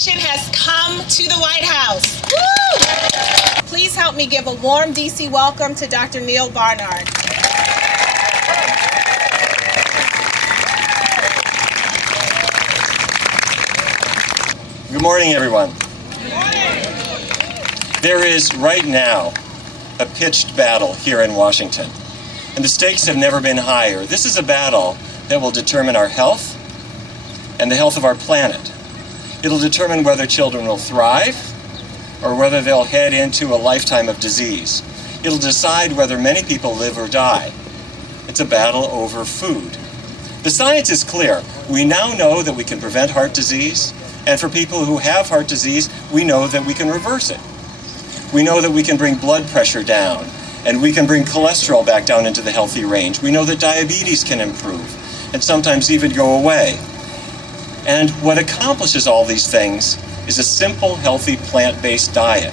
legislation has come to the White House. Woo! Please help me give a warm DC welcome to Dr. Neal Barnard. Good morning, everyone. Good morning. There is right now a pitched battle here in Washington, and the stakes have never been higher. This is a battle that will determine our health and the health of our planet. It'll determine whether children will thrive or whether they'll head into a lifetime of disease. It'll decide whether many people live or die. It's a battle over food. The science is clear. We now know that we can prevent heart disease, and for people who have heart disease, we know that we can reverse it. We know that we can bring blood pressure down, and we can bring cholesterol back down into the healthy range. We know that diabetes can improve, and sometimes even go away. And what accomplishes all these things is a simple, healthy, plant-based diet.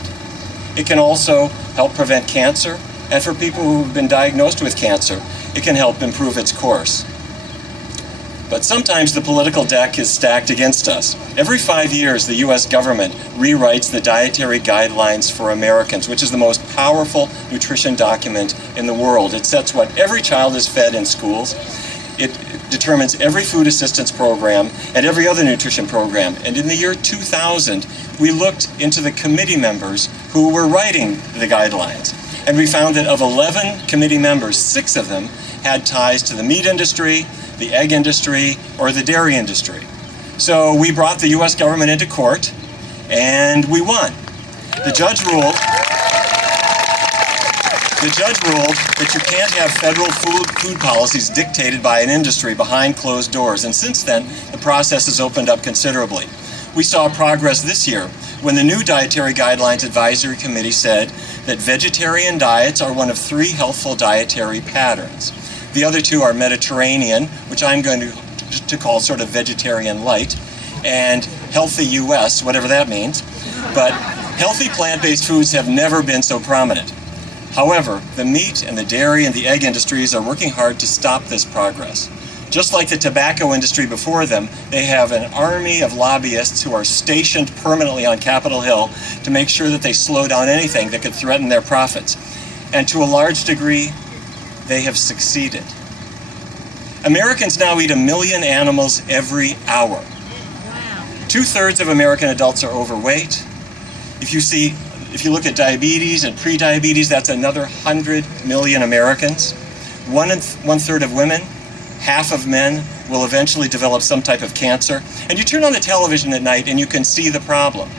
It can also help prevent cancer, and for people who've been diagnosed with cancer, it can help improve its course. But sometimes the political deck is stacked against us. Every 5 years, the US government rewrites the Dietary Guidelines for Americans, which is the most powerful nutrition document in the world. It sets what every child is fed in schools. It determines every food assistance program and every other nutrition program. And in the year 2000, we looked into the committee members who were writing the guidelines. And we found that of 11 committee members, 6 of them had ties to the meat industry, the egg industry, or the dairy industry. So we brought the US government into court, and we won. The judge ruled that you can't have federal food policies dictated by an industry behind closed doors, and since then, the process has opened up considerably. We saw progress this year when the new Dietary Guidelines Advisory Committee said that vegetarian diets are one of 3 healthful dietary patterns. The other 2 are Mediterranean, which I'm going to call sort of vegetarian light, and healthy US, whatever that means. But healthy plant-based foods have never been so prominent. However, the meat and the dairy and the egg industries are working hard to stop this progress. Just like the tobacco industry before them, they have an army of lobbyists who are stationed permanently on Capitol Hill to make sure that they slow down anything that could threaten their profits. And to a large degree, they have succeeded. Americans now eat 1 million animals every hour. Wow. 2/3 of American adults are overweight. If you look at diabetes and pre-diabetes, that's another 100 million Americans. 1/3 of women, half of men will eventually develop some type of cancer. And you turn on the television at night and you can see the problem.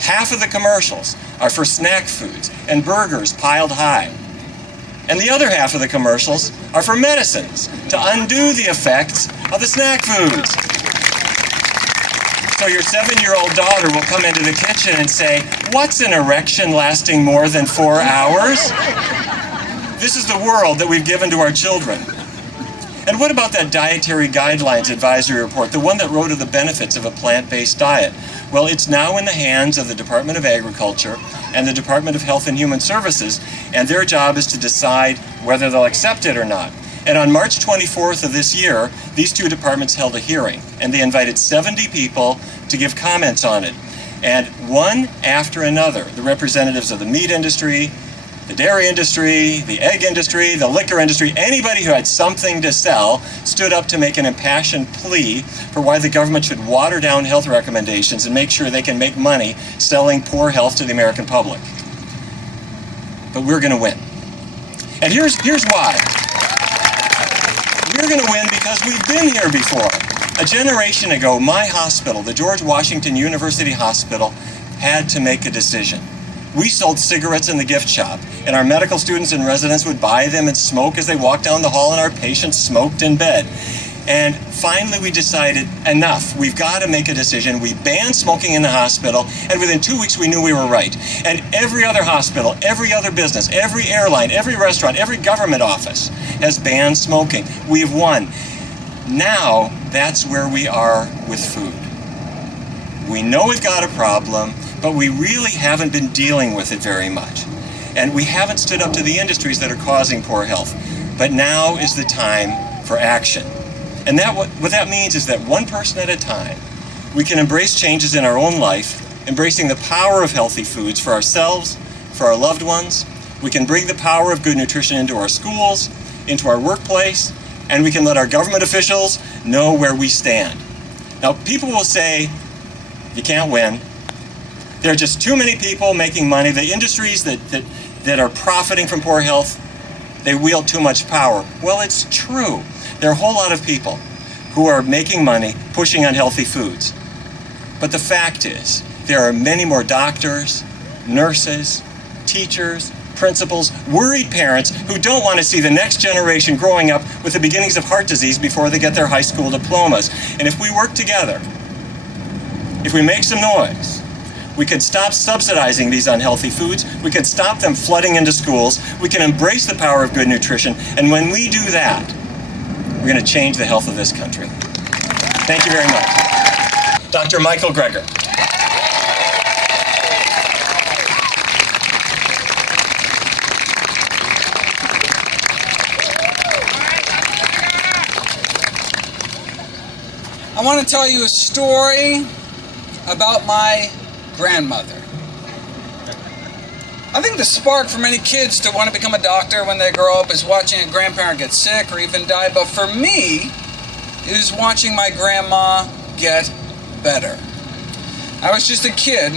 Half of the commercials are for snack foods and burgers piled high. And the other half of the commercials are for medicines to undo the effects of the snack foods. So your 7-year-old daughter will come into the kitchen and say, "What's an erection lasting more than 4 hours?" This is the world that we've given to our children. And what about that Dietary Guidelines Advisory Report, the one that wrote of the benefits of a plant-based diet? Well, it's now in the hands of the Department of Agriculture and the Department of Health and Human Services, and their job is to decide whether they'll accept it or not. And on March 24th of this year, these 2 departments held a hearing, and they invited 70 people to give comments on it. And one after another, the representatives of the meat industry, the dairy industry, the egg industry, the liquor industry, anybody who had something to sell stood up to make an impassioned plea for why the government should water down health recommendations and make sure they can make money selling poor health to the American public. But we're going to win. And here's why. We're going to win because we've been here before. A generation ago, my hospital, the George Washington University Hospital, had to make a decision. We sold cigarettes in the gift shop, and our medical students and residents would buy them and smoke as they walked down the hall, and our patients smoked in bed. And finally we decided, enough, we've got to make a decision. We banned smoking in the hospital, and within 2 weeks we knew we were right. And every other hospital, every other business, every airline, every restaurant, every government office has banned smoking. We've won. Now, that's where we are with food. We know we've got a problem, but we really haven't been dealing with it very much. And we haven't stood up to the industries that are causing poor health. But now is the time for action. And what that means is that one person at a time, We can embrace changes in our own life, embracing the power of healthy foods for ourselves, for our loved ones. We can bring the power of good nutrition into our schools, into our workplace, and we can let our government officials know where we stand. Now, people will say, you can't win. There are just too many people making money. The industries that are profiting from poor health, they wield too much power. Well, it's true. There are a whole lot of people who are making money pushing unhealthy foods. But the fact is, there are many more doctors, nurses, teachers, principals, worried parents who don't want to see the next generation growing up with the beginnings of heart disease before they get their high school diplomas. And if we work together, if we make some noise, we could stop subsidizing these unhealthy foods, we could stop them flooding into schools, we can embrace the power of good nutrition, and when we do that, we're going to change the health of this country. Thank you very much. Dr. Michael Greger. I want to tell you a story about my grandmother. I think the spark for many kids to want to become a doctor when they grow up is watching a grandparent get sick or even die, but for me, it is watching my grandma get better. I was just a kid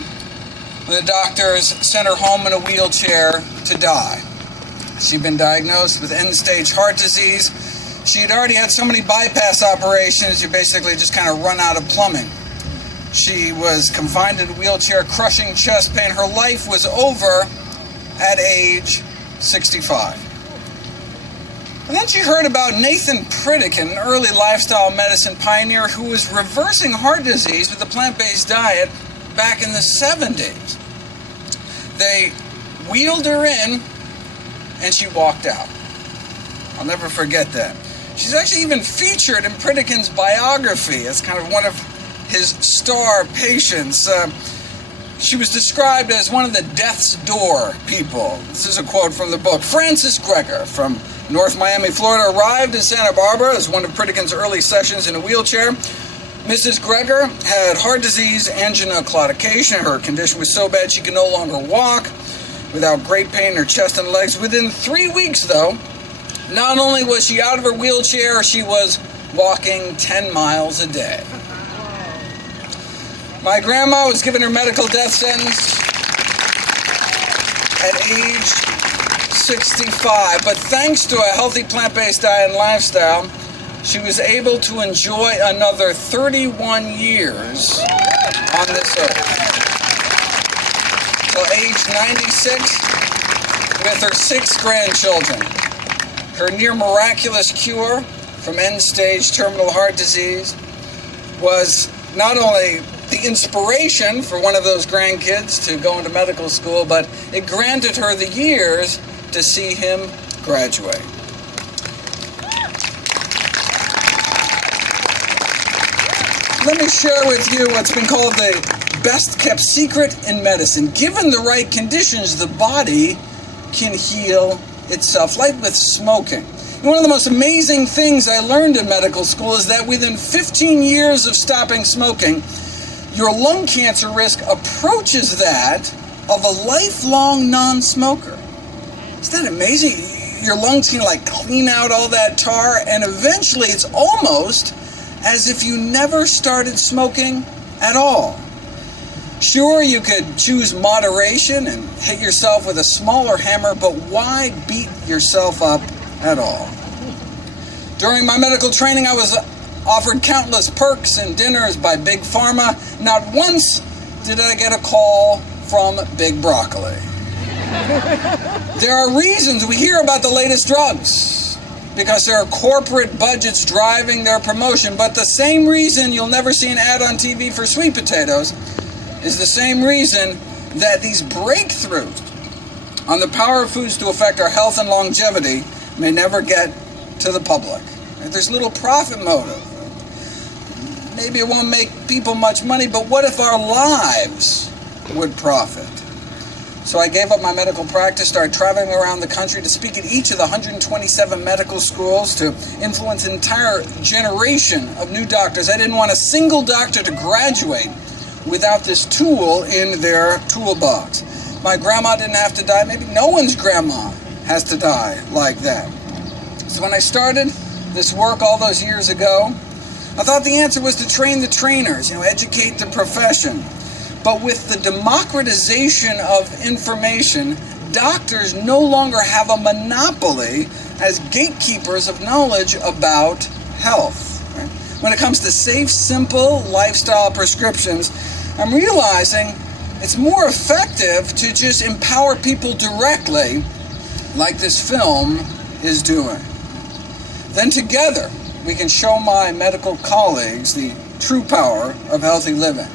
when the doctors sent her home in a wheelchair to die. She'd been diagnosed with end-stage heart disease. She had already had so many bypass operations, you basically just kind of run out of plumbing. She was confined in a wheelchair, crushing chest pain. Her life was over at age 65. And then she heard about Nathan Pritikin, an early lifestyle medicine pioneer who was reversing heart disease with a plant-based diet back in the 70s. They wheeled her in, and she walked out. I'll never forget that. She's actually even featured in Pritikin's biography as kind of one of his star patients. She was described as one of the death's door people. This is a quote from the book. Frances Greger from North Miami, Florida, arrived in Santa Barbara as one of Pritikin's early sessions in a wheelchair. Mrs. Greger had heart disease, angina, claudication. Her condition was so bad she could no longer walk without great pain in her chest and legs. Within 3 weeks, though, not only was she out of her wheelchair, she was walking 10 miles a day. My grandma was given her medical death sentence at age 65, but thanks to a healthy plant-based diet and lifestyle, she was able to enjoy another 31 years on this earth. Till age 96, with her 6 grandchildren. Her near miraculous cure from end-stage terminal heart disease was not only the inspiration for one of those grandkids to go into medical school, but it granted her the years to see him graduate. Let me share with you what's been called the best-kept secret in medicine. Given the right conditions, the body can heal itself, like with smoking. And one of the most amazing things I learned in medical school is that within 15 years of stopping smoking, your lung cancer risk approaches that of a lifelong non-smoker. Isn't that amazing? Your lungs can like clean out all that tar, and eventually it's almost as if you never started smoking at all. Sure, you could choose moderation and hit yourself with a smaller hammer, but why beat yourself up at all? During my medical training, I was offered countless perks and dinners by Big Pharma. Not once did I get a call from Big Broccoli. There are reasons we hear about the latest drugs, because there are corporate budgets driving their promotion, but the same reason you'll never see an ad on TV for sweet potatoes is the same reason that these breakthroughs on the power of foods to affect our health and longevity may never get to the public. There's little profit motive. Maybe it won't make people much money, but what if our lives would profit? So I gave up my medical practice, started traveling around the country to speak at each of the 127 medical schools to influence an entire generation of new doctors. I didn't want a single doctor to graduate without this tool in their toolbox. My grandma didn't have to die. Maybe no one's grandma has to die like that. So when I started this work all those years ago, I thought the answer was to train the trainers, educate the profession. But with the democratization of information, doctors no longer have a monopoly as gatekeepers of knowledge about health. Right? When it comes to safe, simple lifestyle prescriptions, I'm realizing it's more effective to just empower people directly, like this film is doing. Then together, we can show my medical colleagues the true power of healthy living.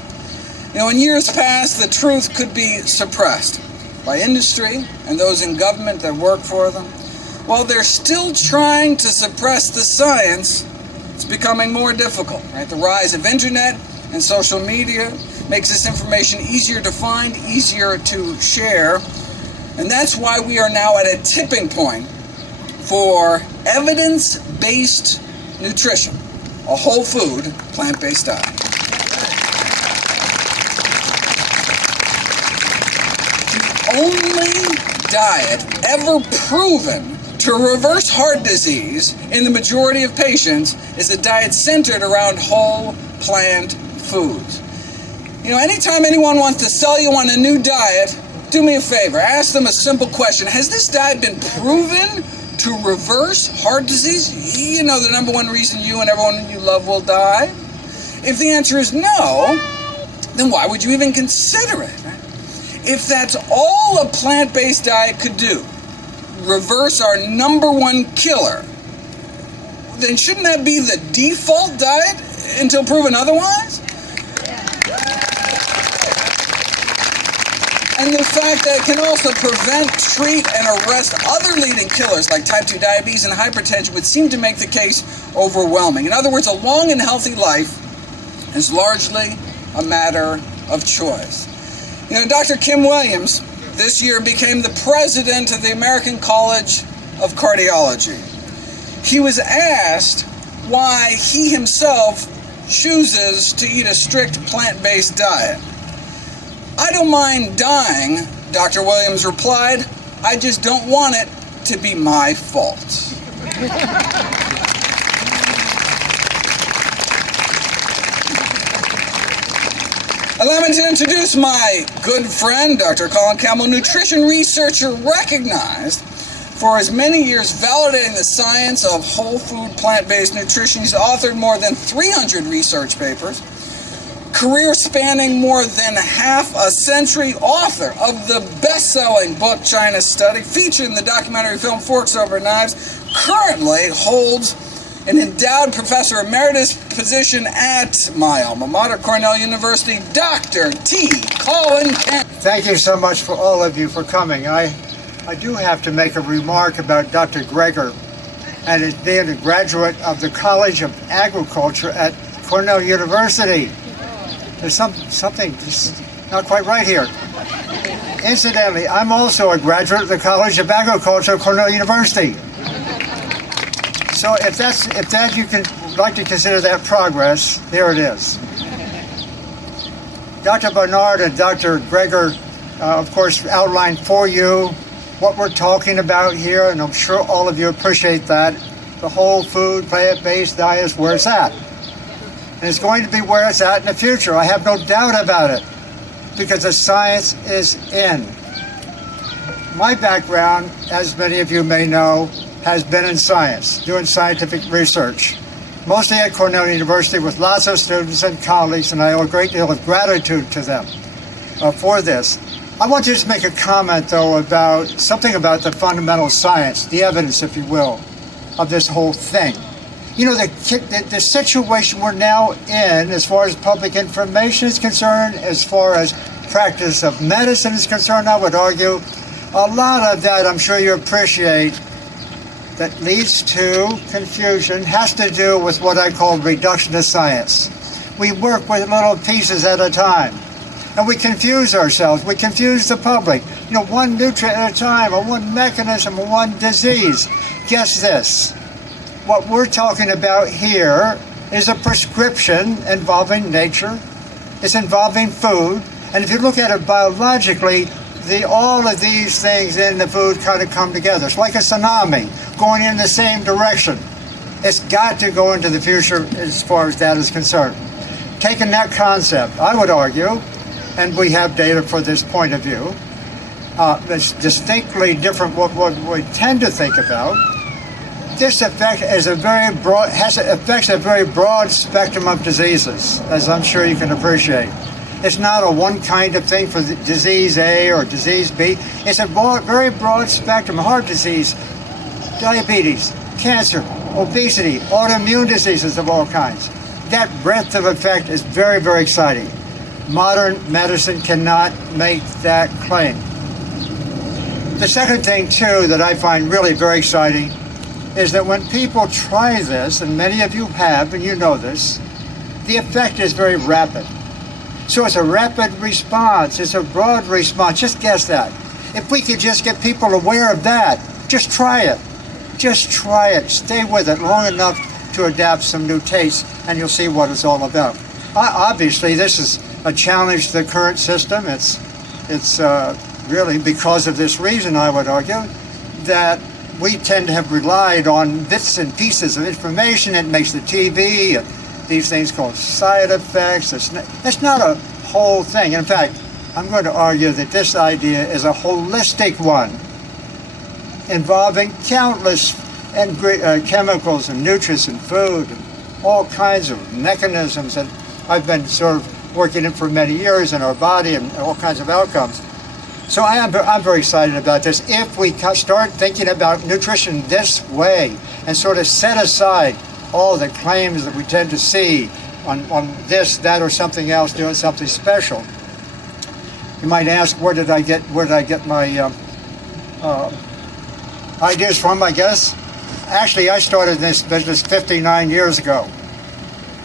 In years past, the truth could be suppressed by industry and those in government that work for them. While they're still trying to suppress the science, it's becoming more difficult. Right? The rise of internet and social media makes this information easier to find, easier to share. And that's why we are now at a tipping point for evidence-based nutrition, a whole food, plant-based diet. The only diet ever proven to reverse heart disease in the majority of patients is a diet centered around whole plant foods. Anytime anyone wants to sell you on a new diet, do me a favor, ask them a simple question. Has this diet been proven to reverse heart disease? The number one reason you and everyone you love will die. If the answer is no, then why would you even consider it? Right? If that's all a plant-based diet could do, reverse our number one killer, then shouldn't that be the default diet until proven otherwise? And the fact that it can also prevent, treat, and arrest other leading killers like type 2 diabetes and hypertension would seem to make the case overwhelming. In other words, a long and healthy life is largely a matter of choice. Dr. Kim Williams this year became the president of the American College of Cardiology. He was asked why he himself chooses to eat a strict plant-based diet. "I don't mind dying," Dr. Williams replied. "I just don't want it to be my fault." Allow me to introduce my good friend, Dr. Colin Campbell, nutrition researcher recognized for his many years validating the science of whole food plant-based nutrition. He's authored more than 300 research papers, career spanning more than half a century, author of the best-selling book China Study, featured in the documentary film Forks Over Knives, currently holds an endowed professor emeritus position at my alma mater, Cornell University, Dr. T. Colin Campbell. Thank you so much for all of you for coming. I do have to make a remark about Dr. Greger and his being a graduate of the College of Agriculture at Cornell University. There's something just not quite right here. Incidentally, I'm also a graduate of the College of Agriculture at Cornell University. So if that you can like to consider that progress, there it is. Dr. Barnard and Dr. Greger, of course, outlined for you what we're talking about here, and I'm sure all of you appreciate that. The whole food, plant-based diet is where it's at. And it's going to be where it's at in the future. I have no doubt about it, because the science is in. My background, as many of you may know, has been in science, doing scientific research, mostly at Cornell University with lots of students and colleagues, and I owe a great deal of gratitude to them for this. I want to just make a comment, though, about something about the fundamental science, the evidence, if you will, of this whole thing. The situation we're now in, as far as public information is concerned, as far as practice of medicine is concerned, I would argue, a lot of that, I'm sure you appreciate, that leads to confusion has to do with what I call reductionist science. We work with little pieces at a time, and we confuse ourselves. We confuse the public. one nutrient at a time, or one mechanism, or one disease. Guess this. What we're talking about here is a prescription involving nature. It's involving food. And if you look at it biologically, all of these things in the food kind of come together. It's like a tsunami going in the same direction. It's got to go into the future as far as that is concerned. Taking that concept, I would argue, and we have data for this point of view, it's distinctly different what we tend to think about. This effect is affects a very broad spectrum of diseases, as I'm sure you can appreciate. It's not a one kind of thing for disease A or disease B. It's a very broad spectrum. Heart disease, diabetes, cancer, obesity, autoimmune diseases of all kinds. That breadth of effect is very, very exciting. Modern medicine cannot make that claim. The second thing, too, that I find really very exciting is that when people try this, and many of you have, and you know this, the effect is very rapid. So it's a rapid response. It's a broad response. Just guess that. If we could just get people aware of that, just try it. Just try it. Stay with it long enough to adapt some new tastes, and you'll see what it's all about. Obviously, this is a challenge to the current system. It's really because of this reason, I would argue, that we tend to have relied on bits and pieces of information. It makes the TV, these things called side effects. It's not a whole thing. In fact, I'm going to argue that this idea is a holistic one, involving countless chemicals and nutrients in food, and all kinds of mechanisms that I've been sort of working in for many years in our body and all kinds of outcomes. So I'm very excited about this. If we start thinking about nutrition this way and sort of set aside all the claims that we tend to see on this, that, or something else, doing something special, you might ask, where did I get my ideas from? I guess actually I started this business 59 years ago,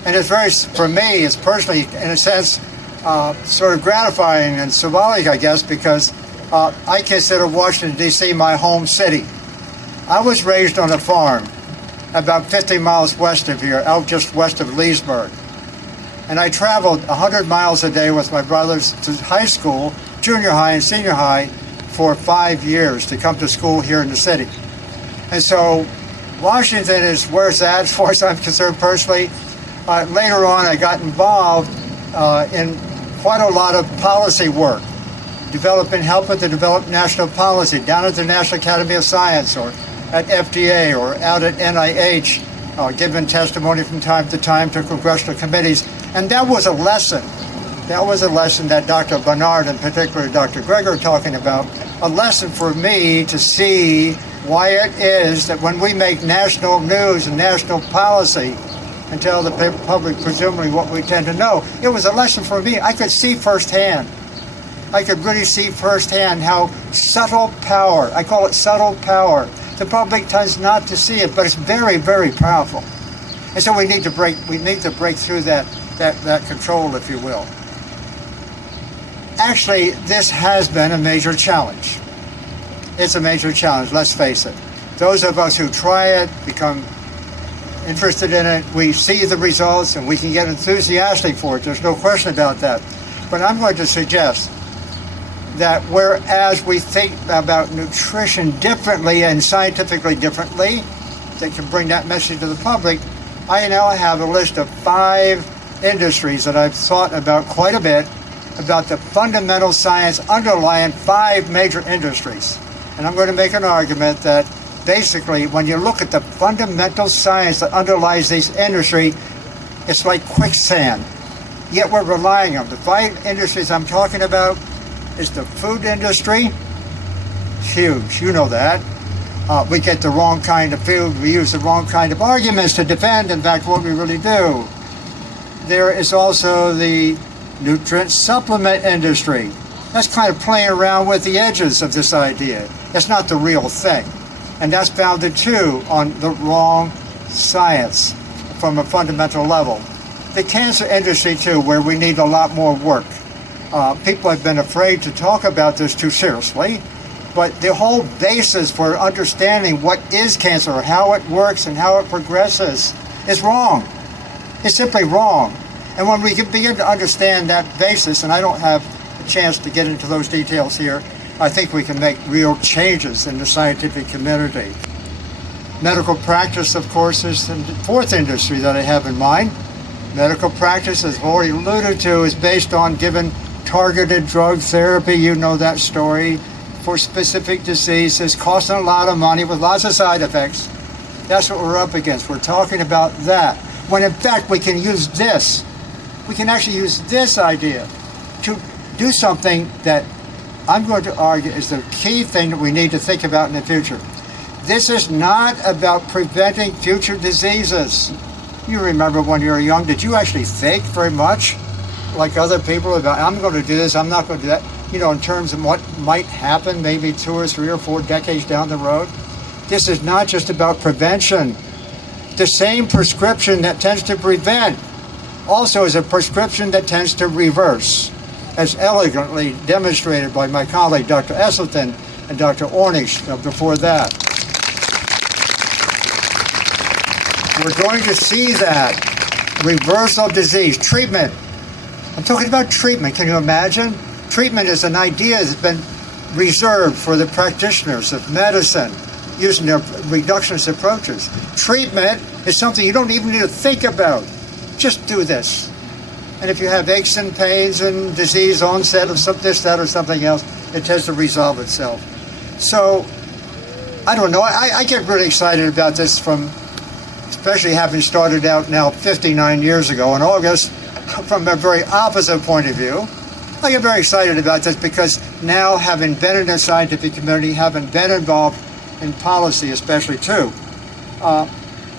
and it's for me, it's personally, in a sense, sort of gratifying and symbolic, I guess, because I consider Washington, D.C. my home city. I was raised on a farm about 50 miles west of here, out just west of Leesburg. And I traveled 100 miles a day with my brothers to high school, junior high and senior high, for 5 years to come to school here in the city. And so Washington is where it's at as far as I'm concerned personally. Later on, I got involved in quite a lot of policy work, helping to develop national policy down at the National Academy of Science or at FDA or out at NIH, giving testimony from time to time to congressional committees. And that was a lesson. That was a lesson that Dr. Barnard, in particular Dr. Greger, are talking about, a lesson for me to see why it is that when we make national news and national policy and tell the public presumably what we tend to know, it was a lesson for me. I could see firsthand. I could really see firsthand how subtle power, I call it subtle power. The public tends not to see it, but it's very, very powerful. And so we need to break through that control, if you will. Actually, this has been a major challenge. It's a major challenge, let's face it. Those of us who try it, become interested in it, we see the results and we can get enthusiastic for it. There's no question about that. But I'm going to suggest that whereas we think about nutrition differently and scientifically differently, that can bring that message to the public, I now have a list of 5 industries that I've thought about quite a bit, about the fundamental science underlying 5 major industries. And I'm going to make an argument that basically when you look at the fundamental science that underlies this industry, it's like quicksand. Yet we're relying on. The 5 industries I'm talking about is the food industry. Huge, you know that. We get the wrong kind of food, we use the wrong kind of arguments to defend, in fact, what we really do. There is also the nutrient supplement industry. That's kind of playing around with the edges of this idea. It's not the real thing. And that's founded too on the wrong science from a fundamental level. The cancer industry too, where we need a lot more work. People have been afraid to talk about this too seriously, but the whole basis for understanding what is cancer, or how it works and how it progresses, is wrong. It's simply wrong. And when we can begin to understand that basis, and I don't have a chance to get into those details here, I think we can make real changes in the scientific community. Medical practice, of course, is the fourth industry that I have in mind. Medical practice, as I've already alluded to, is based on giving targeted drug therapy, you know that story, for specific diseases, costing a lot of money with lots of side effects. That's what we're up against. We're talking about that. When in fact we can use this. We can actually use this idea to do something that I'm going to argue is the key thing that we need to think about in the future. This is not about preventing future diseases. You remember when you were young, did you actually think very much like other people about, I'm going to do this, I'm not going to do that, you know, in terms of what might happen maybe 2 or 3 or 4 decades down the road? This is not just about prevention. The same prescription that tends to prevent also is a prescription that tends to reverse, as elegantly demonstrated by my colleague Dr. Esselstyn and Dr. Ornish before that. We're going to see that reversal of disease, treatment. I'm talking about treatment. Can you imagine? Treatment is an idea that's been reserved for the practitioners of medicine using their reductionist approaches. Treatment is something you don't even need to think about. Just do this. And if you have aches and pains and disease onset of this, that, or something else, it tends to resolve itself. So, I don't know. I get really excited about this especially having started out now 59 years ago in August, from a very opposite point of view. I get very excited about this because now, having been in the scientific community, having been involved in policy especially too,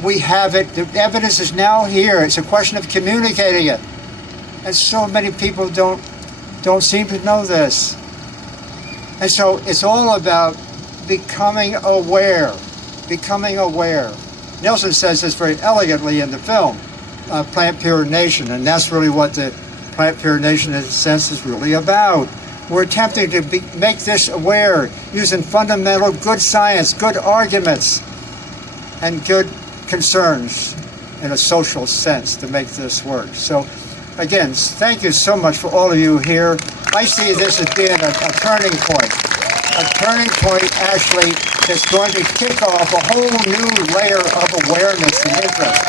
we have it. The evidence is now here. It's a question of communicating it. And so many people don't seem to know this. And so it's all about becoming aware. Becoming aware. Nelson says this very elegantly in the film, Plant Pure Nation, and that's really what the Plant Pure Nation, in a sense, is really about. We're attempting to make this aware using fundamental good science, good arguments, and good concerns in a social sense to make this work. So, again, thank you so much for all of you here. I see this as being a turning point. A turning point, actually, that's going to kick off a whole new layer of awareness and interest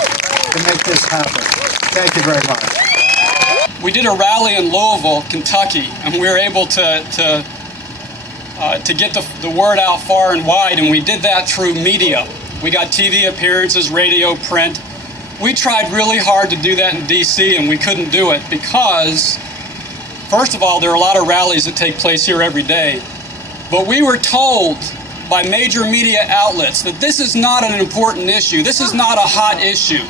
to make this happen. Thank you very much. We did a rally in Louisville, Kentucky, and we were able to get the word out far and wide, and we did that through media. We got TV appearances, radio, print. We tried really hard to do that in D.C., and we couldn't do it because, first of all, there are a lot of rallies that take place here every day. But we were told by major media outlets that this is not an important issue. This is not a hot issue.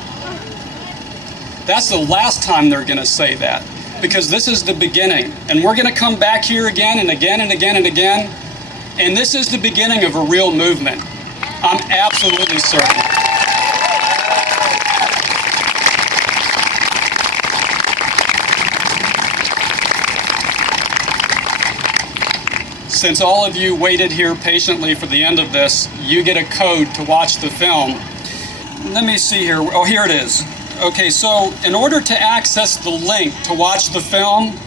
That's the last time they're going to say that, because this is the beginning. And we're going to come back here again and again and again and again. And this is the beginning of a real movement. I'm absolutely certain. Since all of you waited here patiently for the end of this, you get a code to watch the film. Let me see here. Oh, here it is. Okay, so in order to access the link to watch the film,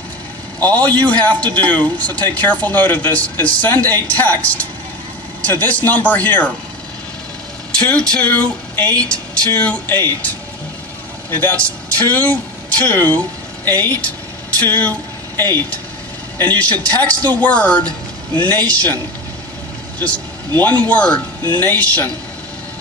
all you have to do, so take careful note of this, is send a text to this number here, 22828. Okay, that's 22828. And you should text the word nation. Just one word, nation.